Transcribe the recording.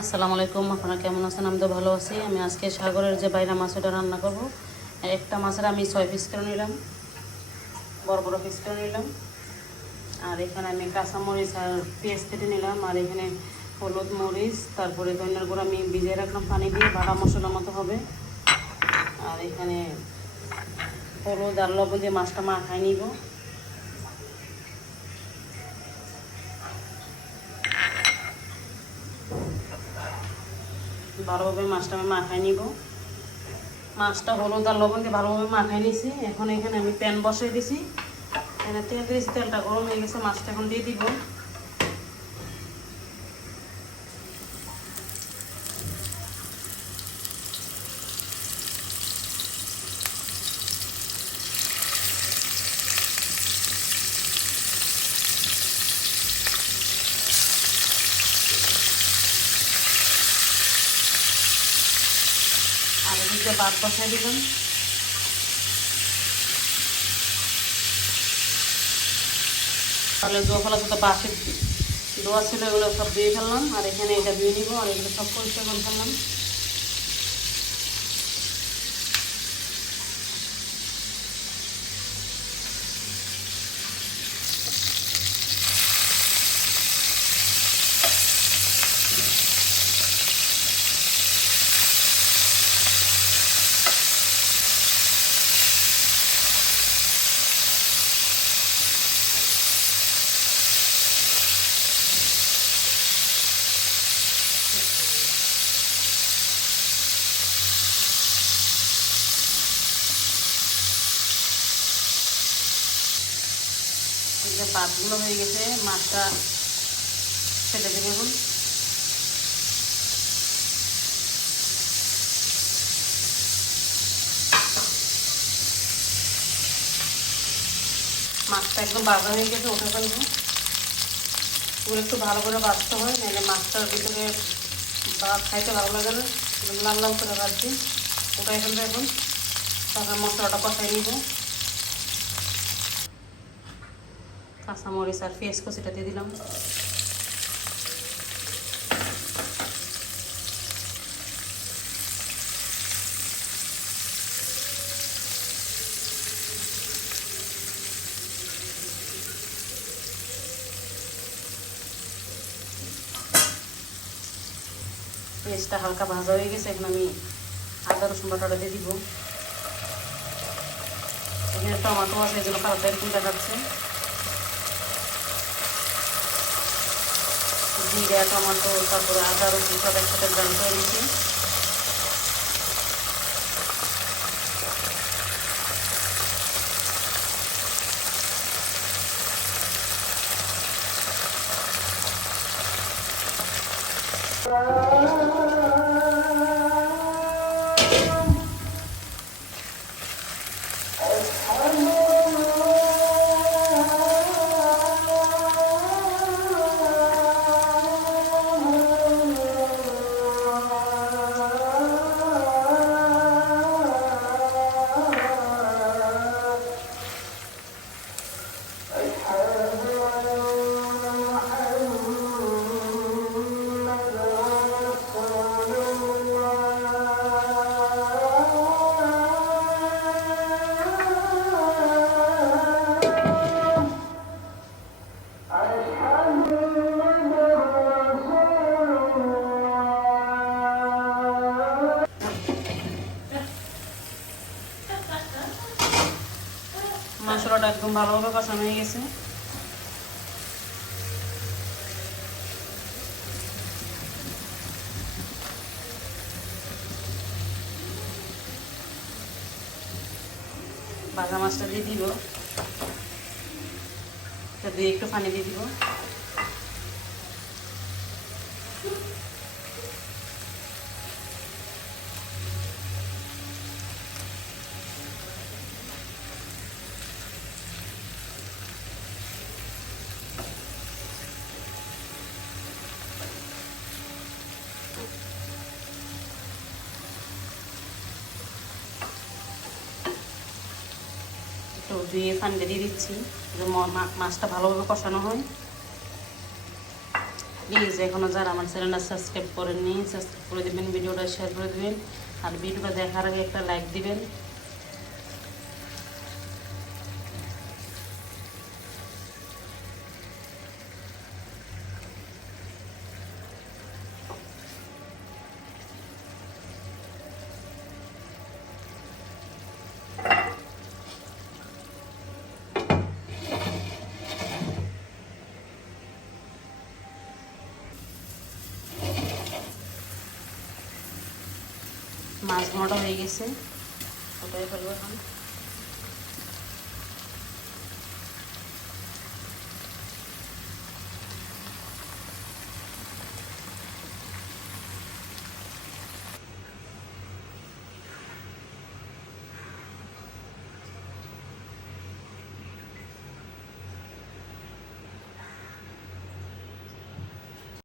আসসালামু আলাইকুম, আপনারা কেমন আছেন? আমি তো ভালো আছি। আমি আজকে সাগরের যে বাইরা মাছ ওটা রান্না করব। একটা মাছের আমি 6 পিস করে নিলাম, বড় বড় পিস করে নিলাম। আর এখানে আমি কাঁচামরিচ আর পেঁয়াজ কেটে নিলাম। আর এখানে হলুদ, মরিচ, তারপরে ধনিয়ার গুঁড়ো আমি ভিজিয়ে রাখলাম পানি দিয়ে, বাটা মশলার মতো হবে। আর এখানে হলুদ আর লবণ দিয়ে মাছটা মাখাই নিব। ভালোভাবে মাছটা আমি মাখাই নিব। মাছটা হলুদ আর লবণ দিয়ে ভালোভাবে মাখাই নিয়েছি। এখন এখানে আমি প্যান বসাই দিছি, এখানে তেল দিয়েছি, তেলটা গরম হয়ে গেছে। মাছটা এখন দিয়ে দিব। আর এদিকে ভাত বসাই দিলাম। তাহলে দোয়া সাথে বাসি দোয়া ছিল, এগুলো সব দিয়ে ফেললাম। আর এখানে এটা দিয়ে নিব। আর এগুলো সব পরিষ্কার করে ফেললাম। এই যে ভাতগুলো হয়ে গেছে, মাছটা ফেলে দেবে। এখন মাছটা একদম ভাজা হয়ে গেছে, উঠে ফেলবো। ওগুলো একটু ভালো করে ভাজতে হয়, নাহলে মাছটার ভিতরে ভাত খাইতে ভালো লাগে না। লাল লাল করে ভাজছি, ওটাই ফেলবে এখন। তারপর মশলাটা কষাই নিব। কাঁচামরিচ আর পেঁয়াজ কষিটা দিয়ে দিলাম। পেঁয়াজটা হালকা ভাজা হয়ে গেছে, এখন আমি আদা রসুন বাটাটা দিয়ে দিব। এখানে টমাটো আছে, এগুলো কালারটা এরকম দেখাচ্ছে। জিরা, টমাটো, তারপরে আদা রসুন সব একসাথে ব্রাউন করে নিচ্ছি। মশলাটা একদম ভালোভাবে কষানো হয়ে গেছে। ভাজা মাছটা দিয়ে দিব, দিয়ে একটু পানি দিয়ে দিব। একটু ধুয়ে পানিটা দিয়ে দিচ্ছি, মাছটা ভালোভাবে কষানো হয়। প্লিজ এখনও যারা আমার চ্যানেলটা সাবস্ক্রাইব করেননি সাবস্ক্রাইব করে দেবেন, ভিডিওটা শেয়ার করে দেবেন, আর ভিডিওটা দেখার আগে একটা লাইক দিবেন। মাছ ভোনাটা হয়ে গেছে, ওটাই ফেলবো এখন।